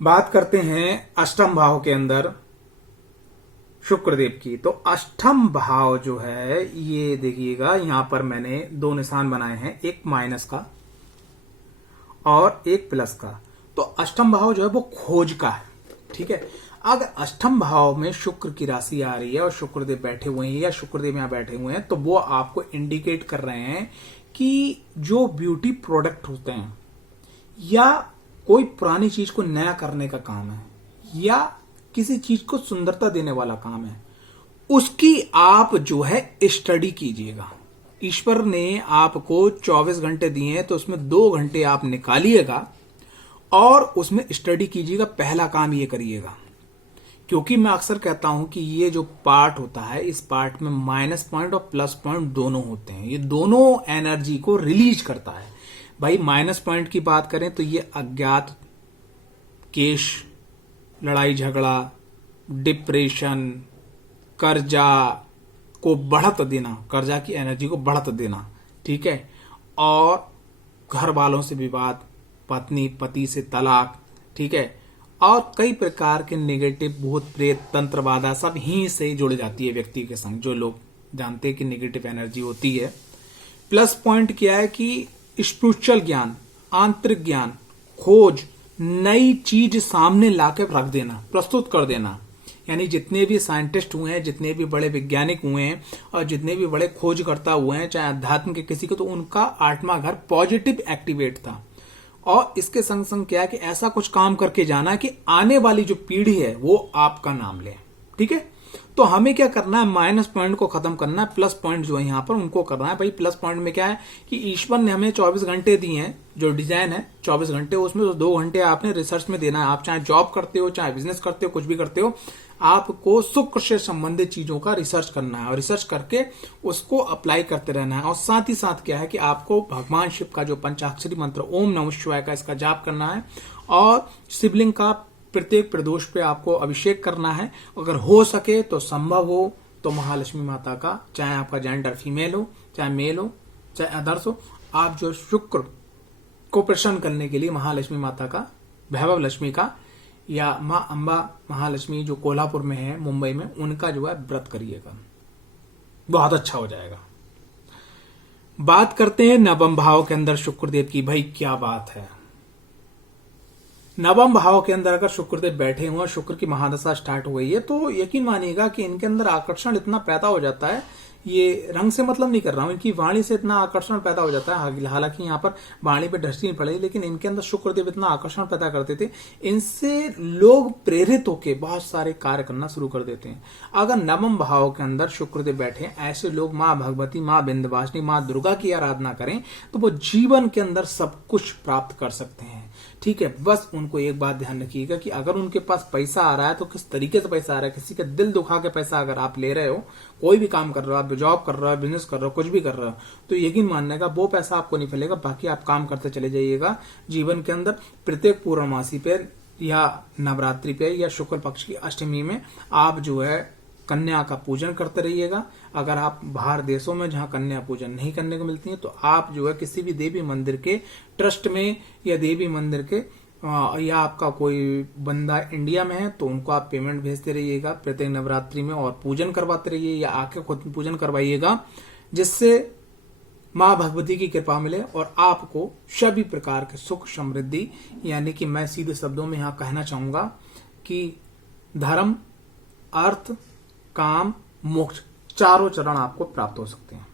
बात करते हैं अष्टम भाव के अंदर शुक्रदेव की। तो अष्टम भाव जो है ये देखिएगा, यहां पर मैंने दो निशान बनाए हैं, एक माइनस का और एक प्लस का। तो अष्टम भाव जो है वो खोज का है। ठीक है, अगर अष्टम भाव में शुक्र की राशि आ रही है और शुक्रदेव बैठे हुए हैं या शुक्रदेव यहां बैठे हुए हैं, तो वो आपको इंडिकेट कर रहे हैं कि जो ब्यूटी प्रोडक्ट होते हैं या कोई पुरानी चीज को नया करने का काम है या किसी चीज को सुंदरता देने वाला काम है, उसकी आप जो है स्टडी कीजिएगा। ईश्वर ने आपको 24 घंटे दिए हैं, तो उसमें 2 घंटे आप निकालिएगा और उसमें स्टडी कीजिएगा। पहला काम ये करिएगा, क्योंकि मैं अक्सर कहता हूं कि ये जो पार्ट होता है, इस पार्ट में माइनस पॉइंट और प्लस पॉइंट दोनों होते हैं। ये दोनों एनर्जी को रिलीज करता है। भाई माइनस पॉइंट की बात करें तो ये अज्ञात, केश, लड़ाई झगड़ा, डिप्रेशन, कर्जा को बढ़त देना, कर्जा की एनर्जी को बढ़त देना, ठीक है, और घर वालों से विवाद, पत्नी पति से तलाक, ठीक है, और कई प्रकार के नेगेटिव भूत प्रेत तंत्र बाधा सब ही से जुड़ जाती है व्यक्ति के संग, जो लोग जानते हैं कि नेगेटिव एनर्जी होती है। प्लस पॉइंट क्या है कि स्पिरिचुअल ज्ञान, आंतरिक ज्ञान, खोज, नई चीज सामने लाके रख देना, प्रस्तुत कर देना। यानी जितने भी साइंटिस्ट हुए हैं, जितने भी बड़े वैज्ञानिक हुए हैं और जितने भी बड़े खोजकर्ता हुए हैं, चाहे अध्यात्म के किसी को, तो उनका 8वां घर पॉजिटिव एक्टिवेट था। और इसके संग संग क्या है कि ऐसा कुछ काम करके जाना कि आने वाली जो पीढ़ी है वो आपका नाम ले। ठीक है, तो हमें क्या करना है, माइनस पॉइंट को खत्म करना है, प्लस पॉइंट जो है यहां पर उनको करना है। भाई प्लस पॉइंट में क्या है कि ईश्वर ने हमें 24 घंटे दिए हैं, जो डिजाइन है 24 घंटे, उसमें तो 2 घंटे आपने रिसर्च में देना है। आप चाहे जॉब करते हो, चाहे बिजनेस करते हो, कुछ भी करते हो, आपको शुक्र से संबंधित चीजों का रिसर्च करना है और रिसर्च करके उसको अप्लाई करते रहना है। और साथ ही साथ क्या है कि आपको भगवान शिव का जो पंचाक्षरी मंत्र ओम नमः शिवाय का, इसका जाप करना है और शिवलिंग का प्रत्येक प्रदोष पे आपको अभिषेक करना है। अगर हो सके तो संभव हो तो महालक्ष्मी माता का, चाहे आपका जेंडर फीमेल हो, चाहे मेल हो, चाहे अदर्स हो, आप जो शुक्र को प्रसन्न करने के लिए महालक्ष्मी माता का, वैभव लक्ष्मी का, या माँ अंबा महालक्ष्मी जो कोल्हापुर में है, मुंबई में, उनका जो है व्रत करिएगा, बहुत अच्छा हो जाएगा। बात करते हैं नवम भाव के अंदर शुक्रदेव की। भाई क्या बात है, नवम भाव के अंदर अगर शुक्रदेव बैठे हुए, शुक्र की महादशा स्टार्ट हो गई है, तो यकीन मानिएगा कि इनके अंदर आकर्षण इतना पैदा हो जाता है। ये रंग से मतलब नहीं कर रहा हूं, इनकी वाणी से इतना आकर्षण पैदा हो जाता है। हालांकि यहाँ पर वाणी पे दृष्टि नहीं पड़ेगी, लेकिन इनके अंदर शुक्रदेव इतना आकर्षण पैदा करते थे, इनसे लोग प्रेरित होकर बहुत सारे कार्य करना शुरू कर देते हैं। अगर नवम भाव के अंदर शुक्रदेव बैठे, ऐसे लोग माँ भगवती, माँ विंध्यवासिनी, माँ दुर्गा की आराधना करें तो वो जीवन के अंदर सब कुछ प्राप्त कर सकते हैं। ठीक है, बस उनको एक बात ध्यान रखिएगा कि अगर उनके पास पैसा आ रहा है तो किस तरीके से पैसा आ रहा है। किसी का दिल दुखा के पैसा अगर आप ले रहे हो, कोई भी काम कर रहे हो, आप जॉब कर रहे हो, बिजनेस कर रहे हो, कुछ भी कर रहे हो, तो यकीन मानने का वो पैसा आपको नहीं फैलेगा। बाकी आप काम करते चले जाइएगा जीवन के अंदर। प्रत्येक पूर्णमासी पे या नवरात्रि पे या शुक्ल पक्ष की अष्टमी में आप जो है कन्या का पूजन करते रहिएगा। अगर आप बाहर देशों में जहां कन्या पूजन नहीं करने को मिलती है, तो आप जो है किसी भी देवी मंदिर के ट्रस्ट में या देवी मंदिर के या आपका कोई बंदा इंडिया में है तो उनको आप पेमेंट भेजते रहिएगा प्रत्येक नवरात्रि में और पूजन करवाते रहिए या आके खुद पूजन करवाइएगा, जिससे माँ भगवती की कृपा मिले और आपको सभी प्रकार के सुख समृद्धि, यानी कि मैं सीधे शब्दों में यहाँ कहना चाहूंगा कि धर्म, अर्थ, काम, मोक्ष, चारों चरण आपको प्राप्त हो सकते हैं।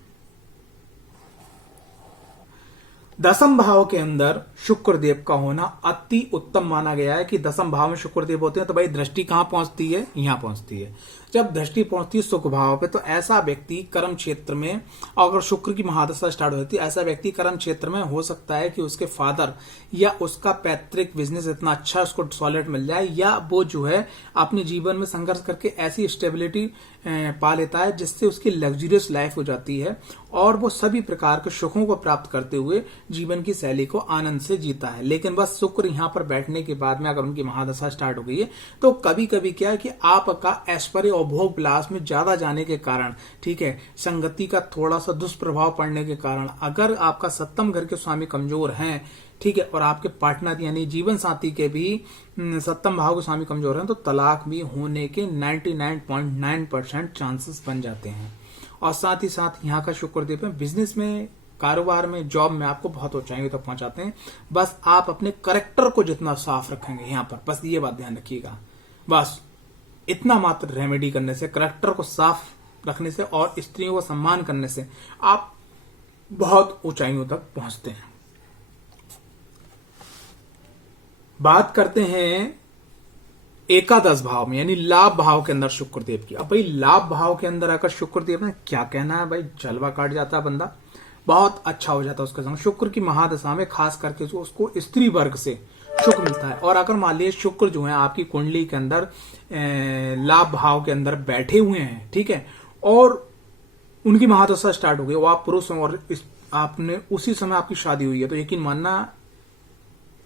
दसम भाव के अंदर शुक्रदेव का होना अति उत्तम माना गया है कि दसम भाव में शुक्रदेव होते हैं तो भाई दृष्टि कहां पहुंचती है, यहां पहुंचती है। जब दृष्टि पहुंचती है सुख भाव पे, तो ऐसा व्यक्ति कर्म क्षेत्र में, अगर शुक्र की महादशा स्टार्ट होती है, ऐसा व्यक्ति कर्म क्षेत्र में हो सकता है कि उसके फादर या उसका पैतृक बिजनेस इतना अच्छा उसको सॉलिड मिल जाए, या वो जो है अपने जीवन में संघर्ष करके ऐसी स्टेबिलिटी पा लेता है जिससे उसकी लग्जरियस लाइफ हो जाती है और वो सभी प्रकार के सुखों को प्राप्त करते हुए जीवन की शैली को आनंद से जीता है। लेकिन बस शुक्र यहाँ पर बैठने के बाद में अगर उनकी महादशा स्टार्ट हो गई है, तो कभी कभी क्या है कि आपका ऐश्वर्य और भोग विलास में ज्यादा जाने के कारण, ठीक है, संगति का थोड़ा सा दुष्प्रभाव पड़ने के कारण, अगर आपका सप्तम घर के स्वामी कमजोर हैं, ठीक है। और आपके पार्टनर यानी जीवन साथी के भी सप्तम भाव के स्वामी कमजोर हैं तो तलाक भी होने के 99.9% चांसेस बन जाते हैं। और साथ ही साथ यहाँ का शुक्रदेव है बिजनेस में, कारोबार में, जॉब में आपको बहुत ऊंचाइयों तक पहुंचाते हैं। बस आप अपने करेक्टर को जितना साफ रखेंगे यहाँ पर, बस ये बात ध्यान रखिएगा, बस इतना मात्र रेमेडी करने से, करेक्टर को साफ रखने से और स्त्रियों को सम्मान करने से आप बहुत ऊंचाइयों तक पहुंचते हैं। बात करते हैं एकादश भाव में यानी लाभ भाव के अंदर शुक्रदेव की। अब भाई लाभ भाव के अंदर आकर शुक्रदेव ने क्या कहना है भाई, जलवा काट जाता है बंदा, बहुत अच्छा हो जाता है उसका संग। शुक्र की महादशा में खास करके उसको स्त्री वर्ग से शुक्र मिलता है। और अगर मान लीजिए शुक्र जो है आपकी कुंडली के अंदर लाभ भाव के अंदर बैठे हुए हैं, ठीक है, और उनकी महादशा स्टार्ट हो गई, वो आप पुरुष हैं और आपने उसी समय आपकी शादी हुई है, तो यकीन मानना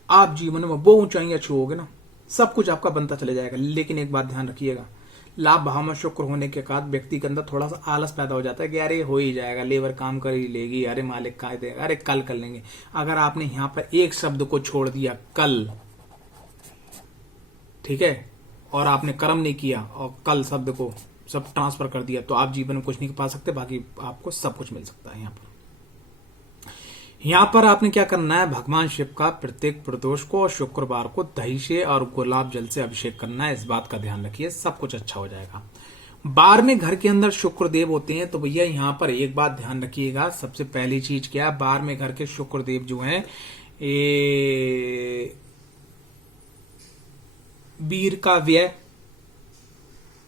आप जीवन में वो ऊंचाइयां छुओगे ना, सब कुछ आपका बनता चले जाएगा। लेकिन एक बात ध्यान रखिएगा, लाभ भाव में शुक्र होने के बाद व्यक्ति के अंदर थोड़ा सा आलस पैदा हो जाता है कि अरे हो ही जाएगा, लेबर काम कर ही लेगी, अरे मालिक का देगा, अरे कल कर लेंगे। अगर आपने यहां पर एक शब्द को छोड़ दिया कल, ठीक है, और आपने कर्म नहीं किया और कल शब्द को सब ट्रांसफर कर दिया, तो आप जीवन में कुछ नहीं पा सकते, बाकी आपको सब कुछ मिल सकता है। यहां पर आपने क्या करना है, भगवान शिव का प्रत्येक प्रदोष को और शुक्रवार को दही से और गुलाब जल से अभिषेक करना है। इस बात का ध्यान रखिए, सब कुछ अच्छा हो जाएगा। 12वें घर के अंदर शुक्रदेव होते हैं, तो भैया यहां पर एक बात ध्यान रखिएगा, सबसे पहली चीज क्या है, 12वें घर के शुक्रदेव जो हैं वीर का व्यय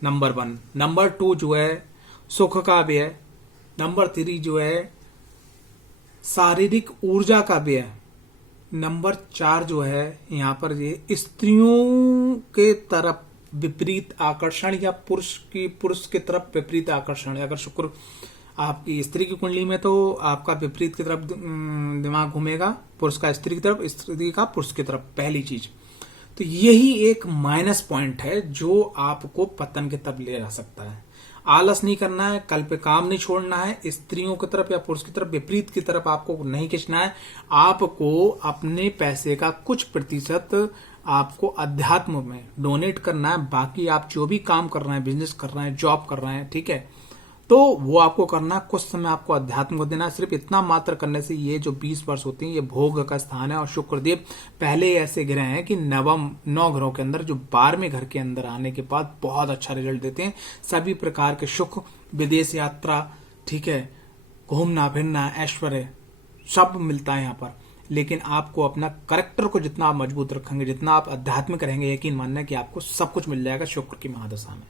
नंबर 1, नंबर 2 जो है सुख का व्यय, नंबर 3 जो है शारीरिक ऊर्जा का व्यय, नंबर 4 जो है यहां पर ये स्त्रियों के तरफ विपरीत आकर्षण या पुरुष के तरफ विपरीत आकर्षण। अगर शुक्र आपकी स्त्री की कुंडली में तो आपका विपरीत की तरफ दिमाग घूमेगा, पुरुष का स्त्री की तरफ, स्त्री का पुरुष की तरफ, पहली चीज। तो यही एक माइनस पॉइंट है जो आपको पतन की तरफ ले जा सकता है। आलस नहीं करना है, कल पे काम नहीं छोड़ना है, स्त्रियों की तरफ या पुरुष की तरफ विपरीत की तरफ आपको नहीं खींचना है। आपको अपने पैसे का कुछ प्रतिशत आपको अध्यात्म में डोनेट करना है। बाकी आप जो भी काम कर रहे हैं, बिजनेस कर रहे हैं, जॉब कर रहे हैं, ठीक है, तो वो आपको करना, कुछ समय आपको अध्यात्म को देना। सिर्फ इतना मात्र करने से ये जो 20 वर्ष होती हैं ये भोग का स्थान है। और शुक्रदेव पहले ऐसे ग्रह हैं कि 9 ग्रहों के अंदर जो 12वें घर के अंदर आने के बाद बहुत अच्छा रिजल्ट देते हैं। सभी प्रकार के सुख, विदेश यात्रा, ठीक है, घूमना फिरना, ऐश्वर्य सब मिलता है यहाँ पर। लेकिन आपको अपना करेक्टर को जितना आप मजबूत रखेंगे, जितना आप आध्यात्मिक रहेंगे, यकीन मानना कि आपको सब कुछ मिल जाएगा शुक्र की महादशा में।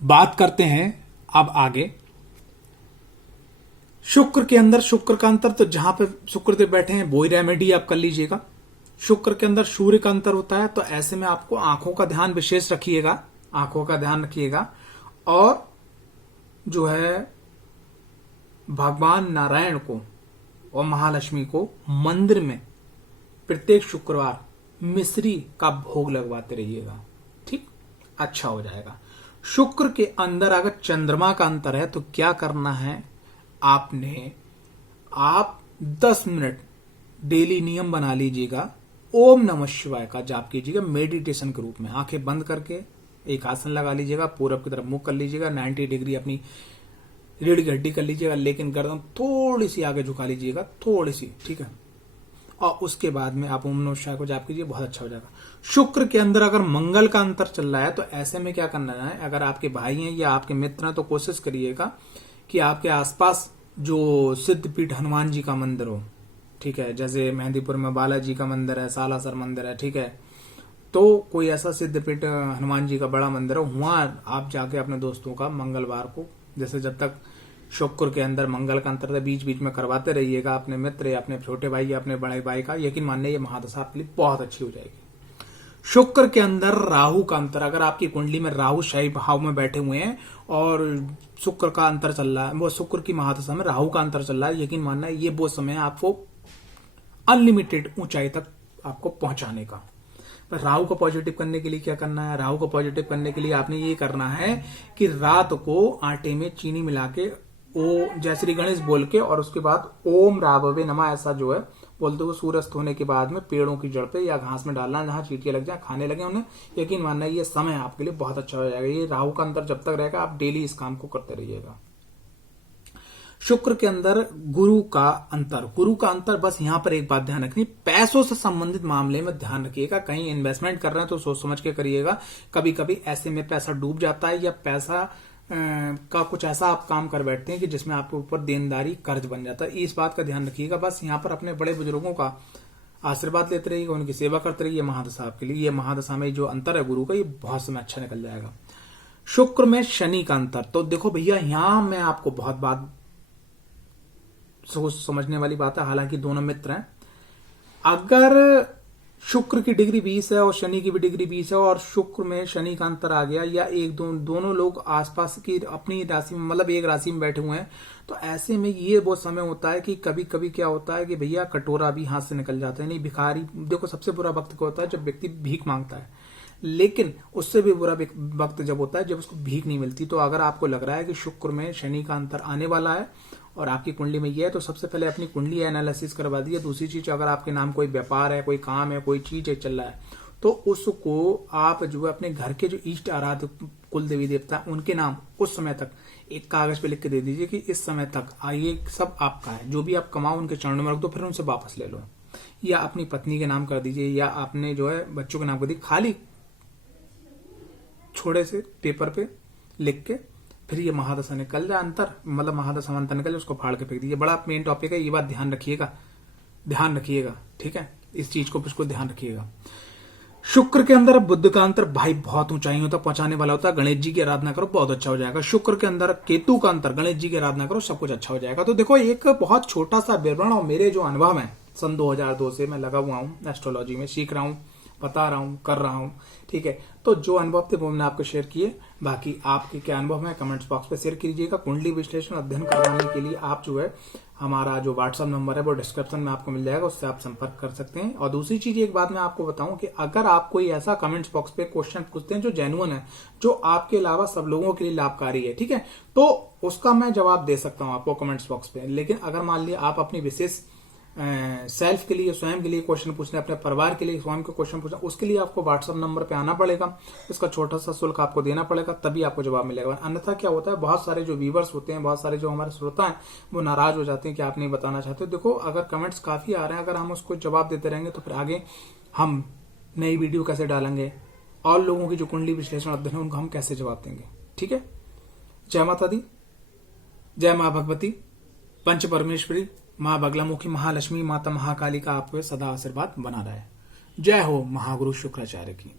बात करते हैं अब आगे शुक्र के अंदर, शुक्र का अंतर, तो जहां पे शुक्रदेव बैठे हैं वो ही रेमेडी आप कर लीजिएगा। शुक्र के अंदर सूर्य का अंतर होता है, तो ऐसे में आपको आंखों का ध्यान विशेष रखिएगा, आंखों का ध्यान रखिएगा। और जो है भगवान नारायण को और महालक्ष्मी को मंदिर में प्रत्येक शुक्रवार मिश्री का भोग लगवाते रहिएगा, ठीक, अच्छा हो जाएगा। शुक्र के अंदर अगर चंद्रमा का अंतर है तो क्या करना है, आप 10 मिनट डेली नियम बना लीजिएगा, ओम नमः शिवाय का जाप कीजिएगा मेडिटेशन के रूप में। आंखें बंद करके एक आसन लगा लीजिएगा, पूरब की तरफ मुख कर लीजिएगा, 90 डिग्री अपनी रीढ़ की हड्डी कर लीजिएगा, लेकिन गर्दन थोड़ी सी आगे झुका लीजिएगा, थोड़ी सी, ठीक है। और उसके बाद में आप ओम नमः शिवाय को जाप कीजिए, बहुत अच्छा हो जाएगा। शुक्र के अंदर अगर मंगल का अंतर चल रहा है तो ऐसे में क्या करना है, अगर आपके भाई हैं या आपके मित्र हैं तो कोशिश करिएगा कि आपके आसपास जो सिद्धपीठ हनुमान जी का मंदिर हो, ठीक है, जैसे मेहंदीपुर में बालाजी का मंदिर है, सालासर मंदिर है, ठीक है, तो कोई ऐसा सिद्धपीठ हनुमान जी का बड़ा मंदिर हो, वहां आप जाके अपने दोस्तों का मंगलवार को, जैसे जब तक शुक्र के अंदर मंगल का अंतर बीच बीच में करवाते रहिएगा अपने मित्र या अपने छोटे भाई या अपने बड़े भाई का, यकीन मानने ये महादशा आपके लिए बहुत अच्छी हो जाएगी। शुक्र के अंदर राहु का अंतर, अगर आपकी कुंडली में राहु शाही भाव में बैठे हुए हैं और शुक्र का अंतर चल रहा है, वो शुक्र की महादशा में राहु का अंतर चल रहा है, यकीन मानना ये वो समय है आपको अनलिमिटेड ऊंचाई तक आपको पहुंचाने का। पर राहु को पॉजिटिव करने के लिए क्या करना है, राहु को पॉजिटिव करने के लिए आपने ये करना है कि रात को आटे में चीनी मिला के ओ जय श्री गणेश बोल के और उसके बाद ओम राघवे नमः ऐसा जो है बोलते हुए सूर्यास्त होने के बाद में पेड़ों की जड़ पे या घास में डालना, जहां चींटियां लग जाए, खाने लगे उन्हें, यकीन मानना ये समय आपके लिए बहुत अच्छा हो जाएगा। ये राहु का अंतर जब तक रहेगा आप डेली इस काम को करते रहिएगा। शुक्र के अंदर गुरु का अंतर बस यहां पर एक बात ध्यान रखनी, पैसों से संबंधित मामले में ध्यान रखिएगा। कहीं इन्वेस्टमेंट कर रहे हैं तो सोच समझ के करिएगा। कभी कभी ऐसे में पैसा डूब जाता है या पैसा का कुछ ऐसा आप काम कर बैठते हैं कि जिसमें आपके ऊपर देनदारी कर्ज बन जाता है। इस बात का ध्यान रखिएगा। बस यहाँ पर अपने बड़े बुजुर्गों का आशीर्वाद लेते रहिएगा, उनकी सेवा करते रहिए। महादशा आपके लिए, ये महादशा में जो अंतर है गुरु का, ये बहुत समय अच्छा निकल जाएगा। शुक्र में शनि का अंतर, तो देखो भैया यहां मैं आपको बहुत बात सोच समझने वाली बात है। हालांकि दोनों मित्र हैं, अगर शुक्र की डिग्री 20 है और शनि की भी डिग्री 20 है और शुक्र में शनि का अंतर आ गया या दोनों लोग आसपास की अपनी राशि में मतलब एक राशि में बैठे हुए हैं, तो ऐसे में ये वो समय होता है कि कभी कभी क्या होता है कि भैया कटोरा भी हाथ से निकल जाता है। नहीं, भिखारी देखो सबसे बुरा वक्त क्या होता है जब व्यक्ति भीख मांगता है, लेकिन उससे भी बुरा वक्त जब होता है जब उसको भीख नहीं मिलती। तो अगर आपको लग रहा है कि शुक्र में शनि का अंतर आने वाला है और आपकी कुंडली में ये है, तो सबसे पहले अपनी कुंडली एनालिसिस करवा दीजिए। दूसरी चीज, अगर आपके नाम कोई व्यापार है, कोई काम है, कोई चीज है चल रहा है, तो उसको आप जो है अपने घर के जो इष्ट आराध्य कुल देवी देवता उनके नाम उस समय तक एक कागज पे लिख के दे दीजिए कि इस समय तक ये सब आपका है, जो भी आप कमाओ उनके चरणों में रख दो, फिर उनसे वापस ले लो। या अपनी पत्नी के नाम कर दीजिए या आपने जो है बच्चों के नाम कर दीजिए, खाली छोटे से पेपर पे लिख के फिर ये महादशा निकल जाए अंतर, मतलब महादशा अंतर निकल जाए, उसको फाड़ के फेंक दीजिए। बड़ा मेन टॉपिक है, ये बात ध्यान रखिएगा, ठीक है, इस चीज को बिल्कुल ध्यान रखिएगा। शुक्र के अंदर बुध का अंतर भाई बहुत ऊंचाई तक पहुंचाने वाला होता है। गणेश जी की आराधना करो, बहुत अच्छा हो जाएगा। शुक्र के अंदर केतु का अंतर, गणेश जी की आराधना करो, सब कुछ अच्छा हो जाएगा। तो देखो एक बहुत छोटा सा विवरण और मेरे जो अनुभव है, सन 2002 से मैं लगा हुआ हूँ एस्ट्रोलॉजी में, सीख रहा हूँ, बता रहा हूँ, कर रहा हूँ, ठीक है। तो जो अनुभव थे वो मैंने आपको शेयर किए। बाकी आपके क्या अनुभव है कमेंट्स बॉक्स पे शेयर कीजिएगा। कुंडली विश्लेषण अध्ययन करवाने के लिए आप जो है हमारा जो व्हाट्सएप नंबर है वो डिस्क्रिप्शन में आपको मिल जाएगा, उससे आप संपर्क कर सकते हैं। और दूसरी चीज एक बात मैं आपको बताऊं कि अगर आप कोई ऐसा कमेंट्स बॉक्स पे क्वेश्चन पूछते हैं जो जेन्युइन है, जो आपके अलावा सब लोगों के लिए लाभकारी है, ठीक है, तो उसका मैं जवाब दे सकता हूं आपको कमेंट्स बॉक्स पे। लेकिन अगर मान लिया आप अपनी विशेष सेल्फ के लिए, स्वयं के लिए क्वेश्चन पूछना, अपने परिवार के लिए स्वयं के क्वेश्चन पूछना, उसके लिए आपको व्हाट्सएप नंबर पे आना पड़ेगा, इसका छोटा सा शुल्क आपको देना पड़ेगा, तभी आपको जवाब मिलेगा। अन्यथा क्या होता है, बहुत सारे जो व्यूवर्स होते हैं, बहुत सारे जो हमारे श्रोता हैं, वो नाराज हो जाते हैं कि आप नहीं बताना चाहते हो। देखो अगर कमेंट्स काफी आ रहे हैं, अगर हम उसको जवाब देते रहेंगे तो फिर आगे हम नई वीडियो कैसे डालेंगे और लोगों की जो कुंडली विश्लेषण अध्ययन है उनको हम कैसे जवाब देंगे, ठीक है। जय माता दी, जय माँ भगवती, पंच परमेश्वरी, माँ बगलामुखी, महालक्ष्मी, माता महाकाली का आपको सदा आशीर्वाद बना रहे। जय हो महागुरु शुक्राचार्य की।